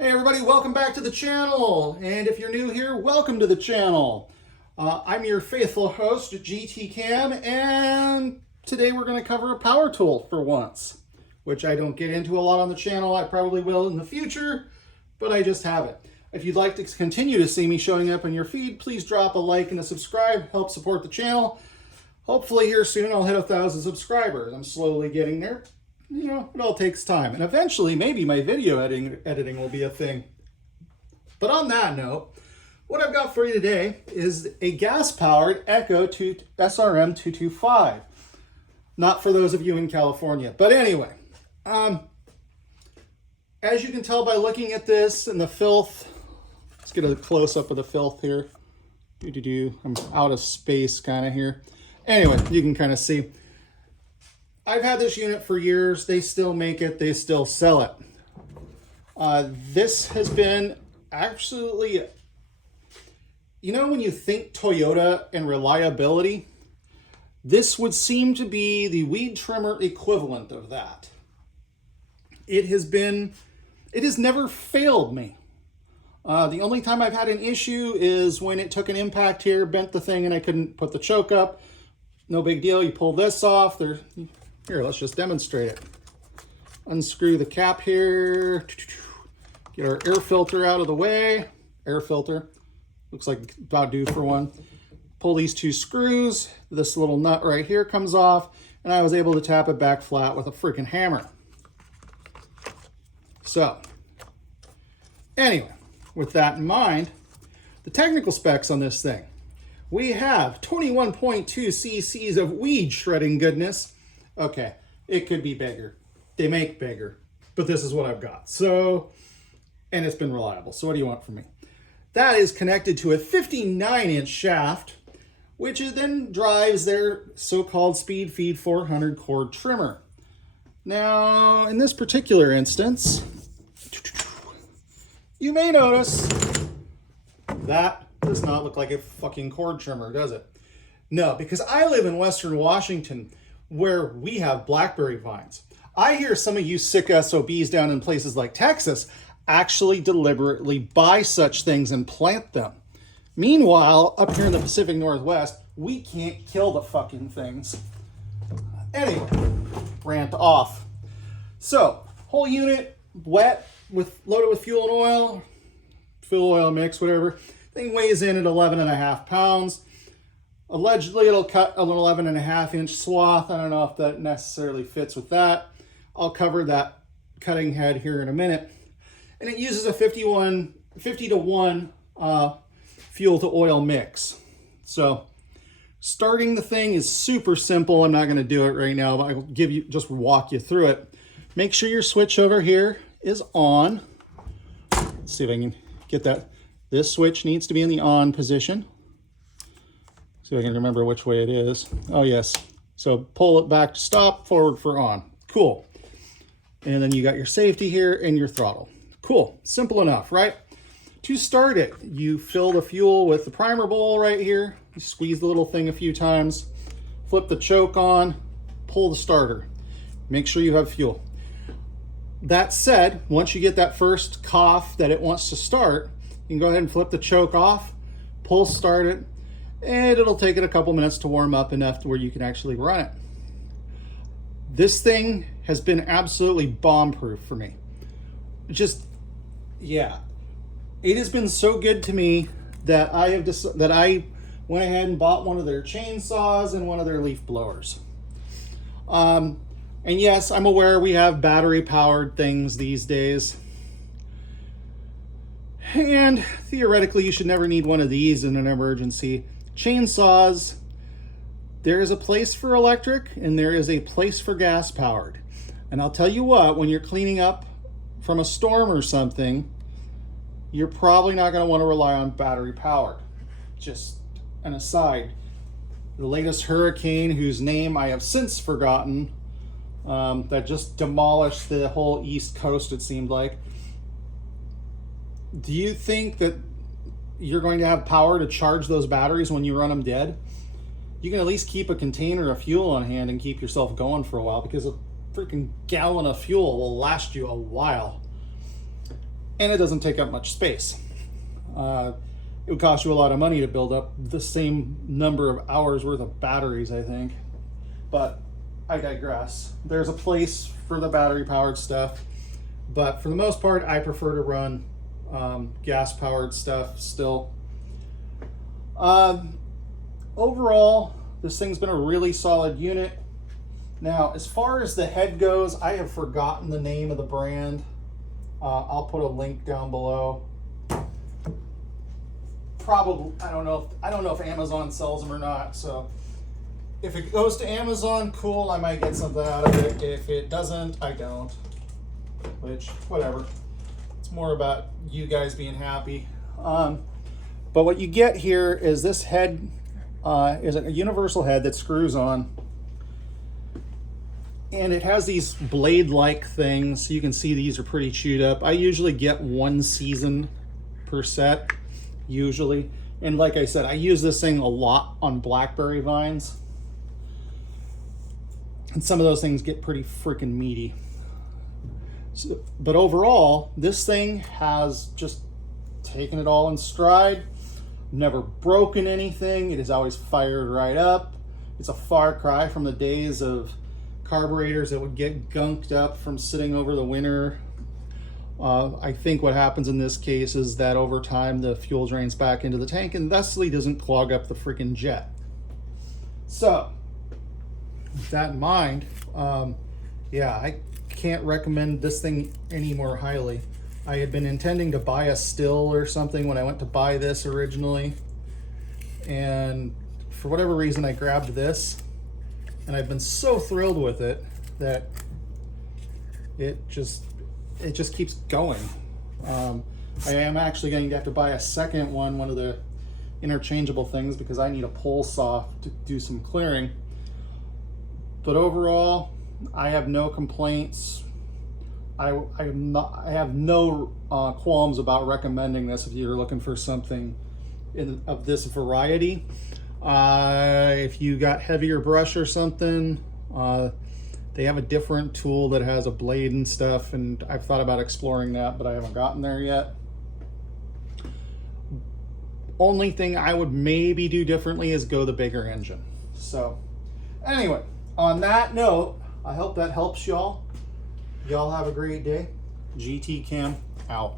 Hey everybody, welcome back to the channel. And if you're new here, welcome to the channel. I'm your faithful host, GT Cam, and today we're going to cover a power tool for once, which I don't get into a lot on the channel. I probably will in the future, but I just haven't. If you'd like to continue to see me showing up in your feed, please drop a like and a subscribe, help support the channel. Hopefully here soon I'll hit 1,000 subscribers. I'm slowly getting there. You know, it all takes time. And eventually, maybe my video editing will be a thing. But on that note, what I've got for you today is a gas-powered Echo SRM225. Not for those of you in California. But anyway, as you can tell by looking at this and the filth, let's get a close-up of the filth here. I'm out of space kind of here. Anyway, you can kind of see. I've had this unit for years. They still make it. They still sell it. This has been absolutely, you know, when you think Toyota and reliability, this would seem to be the weed trimmer equivalent of that. It has never failed me. The only time I've had an issue is when it took an impact here, bent the thing, and I couldn't put the choke up. No big deal. You pull this off. Here, let's just demonstrate it. Unscrew the cap here. Get our air filter out of the way. Air filter. Looks like about due for one. Pull these two screws. This little nut right here comes off. And I was able to tap it back flat with a freaking hammer. So, anyway, with that in mind, the technical specs on this thing. We have 21.2 cc's of weed shredding goodness. Okay, it could be bigger. They make bigger, but this is what I've got. So, and it's been reliable. So what do you want from me? That is connected to a 59-inch shaft, which then drives their so-called Speed Feed 400 cord trimmer. Now, in this particular instance, you may notice that does not look like a fucking cord trimmer, does it? No, because I live in Western Washington, where we have blackberry vines. I hear some of you sick SOBs down in places like Texas actually deliberately buy such things and plant them. Meanwhile, up here in the Pacific Northwest, we can't kill the fucking things. Anyway, rant off. So, whole unit wet, loaded with fuel and oil, oil mix, whatever. Thing weighs in at 11.5 pounds. Allegedly, it'll cut an 11.5-inch swath. I don't know if that necessarily fits with that. I'll cover that cutting head here in a minute. And it uses a 50 to 1 fuel to oil mix. So starting the thing is super simple. I'm not going to do it right now, but I'll just walk you through it. Make sure your switch over here is on. Let's see if I can get that. This switch needs to be in the on position. See if I can remember which way it is. Oh, yes. So pull it back to stop, forward for on. Cool. And then you got your safety here and your throttle. Cool. Simple enough, right? To start it, you fill the fuel with the primer bowl right here. You squeeze the little thing a few times. Flip the choke on. Pull the starter. Make sure you have fuel. That said, once you get that first cough that it wants to start, you can go ahead and flip the choke off, pull start it, and it'll take it a couple minutes to warm up enough to where you can actually run it. This thing has been absolutely bomb-proof for me. Yeah. It has been so good to me that I went ahead and bought one of their chainsaws and one of their leaf blowers. And yes, I'm aware we have battery-powered things these days. And theoretically, you should never need one of these in an emergency. Chainsaws, there is a place for electric and there is a place for gas powered. And I'll tell you what, when you're cleaning up from a storm or something, you're probably not going to want to rely on battery powered. Just an aside, the latest hurricane, whose name I have since forgotten, that just demolished the whole East Coast, it seemed like. Do you think that you're going to have power to charge those batteries when you run them dead? You can at least keep a container of fuel on hand and keep yourself going for a while, because a freaking gallon of fuel will last you a while. and it doesn't take up much space. It would cost you a lot of money to build up the same number of hours worth of batteries, I think. But I digress. There's a place for the battery powered stuff, but for the most part, I prefer to run gas powered stuff still. Overall, this thing's been a really solid unit. Now, as far as the head goes, I have forgotten the name of the brand. I'll put a link down below. Probably, I don't know if Amazon sells them or not. So if it goes to Amazon, cool, I might get something out of it. If it doesn't, I don't. Which, whatever. It's more about you guys being happy. But what you get here is this head is a universal head that screws on. And it has these blade-like things. You can see these are pretty chewed up. I usually get 1 season per set, usually. And like I said, I use this thing a lot on blackberry vines. And some of those things get pretty freaking meaty. So, but overall, this thing has just taken it all in stride. Never broken anything. It is always fired right up. It's a far cry from the days of carburetors that would get gunked up from sitting over the winter. I think what happens in this case is that over time the fuel drains back into the tank and thusly doesn't clog up the freaking jet. So, with that in mind, yeah, I can't recommend this thing any more highly. I had been intending to buy a still or something when I went to buy this originally, and for whatever reason I grabbed this, and I've been so thrilled with it that it just keeps going. I am actually going to have to buy a second one of the interchangeable things, because I need a pole saw to do some clearing. But overall, I have no complaints. I have no qualms about recommending this if you're looking for something of this variety. If you got heavier brush or something, they have a different tool that has a blade and stuff, and I've thought about exploring that, but I haven't gotten there yet. Only thing I would maybe do differently is go the bigger engine. So anyway, on that note, I hope that helps y'all. Y'all have a great day. GT Cam out.